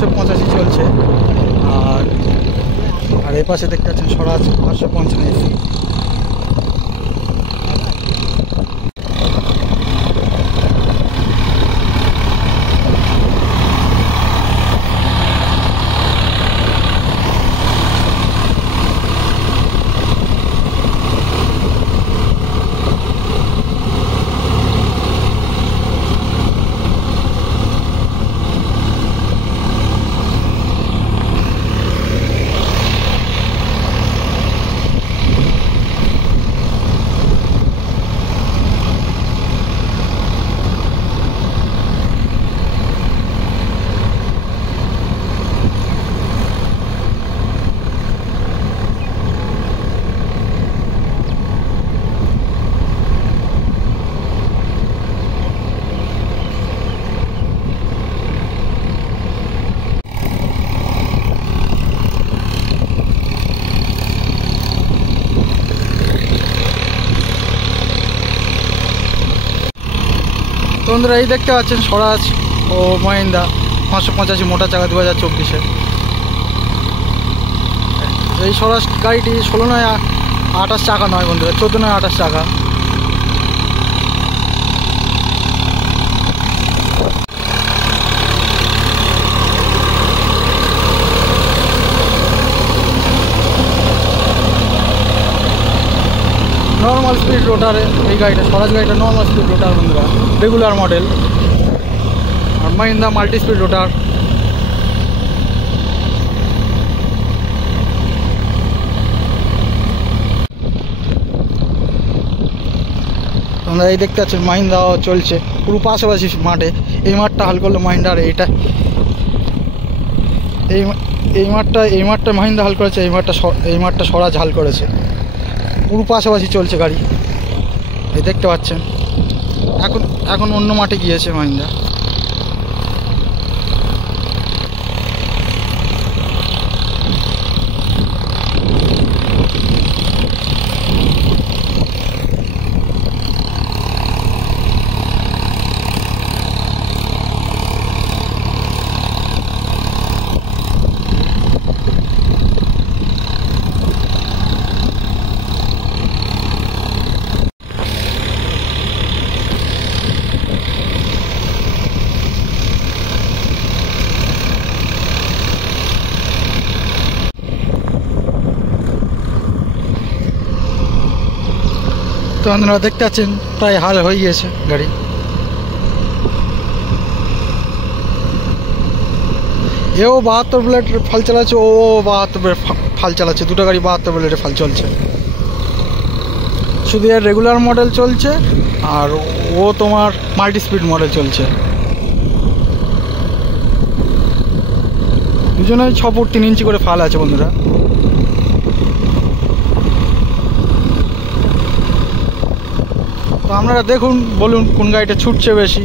585 চলছে। আর এই পাশে দেখতে পাচ্ছেন স্বরাজ 555 এসি। বন্ধুরা এই দেখতে পাচ্ছেন স্বরাজ ও মহিন্দ্রা 585 মোটা চাকা 2024-এ। এই স্বরাজ গাড়িটি 16/28 চাকা নয় বন্ধুরা, 14/28 চাকা। নর্মাল স্পিড রোটারে এই গাড়িটা, স্বরাজ গাড়িটা নর্মাল স্পিড রোটার বন্ধুরা, রেগুলার মডেল। আর মহিন্দ্রা মাল্টি স্পিড রোটার। আমরা এই দেখতে পাচ্ছেন মহিন্দ্রা চলছে পুরো পাশাপাশি মাঠে। এই মাঠটা হাল করলো মহিন্দ্রা, আর এইটা এই মাঠটা মহিন্দ্রা হাল করেছে, এই মাঠটা স্বরাজ হাল করেছে। পুরো পাশাপাশি চলছে গাড়ি, এই দেখতে পাচ্ছেন। এখন অন্য মাঠে গিয়েছে মহিন্দ্রা। তো আপনারা দেখতে পাচ্ছেন প্রায় হাল হয়ে গিয়েছে গাড়ি। এও 72 ব্লেডের ফাল চালাচ্ছে, ও 72 ফাল চালাচ্ছে, দুটো গাড়ি 72 ব্লেডের ফাল চলছে। শুধু এর রেগুলার মডেল চলছে, আর ও তোমার মাল্টি স্পিড মডেল চলছে। দুজনে 6 ফুট 3 ইঞ্চি করে ফাল আছে বন্ধুরা। তো আপনারা দেখুন, বলুন কোন গাড়িটা ছুটছে বেশি,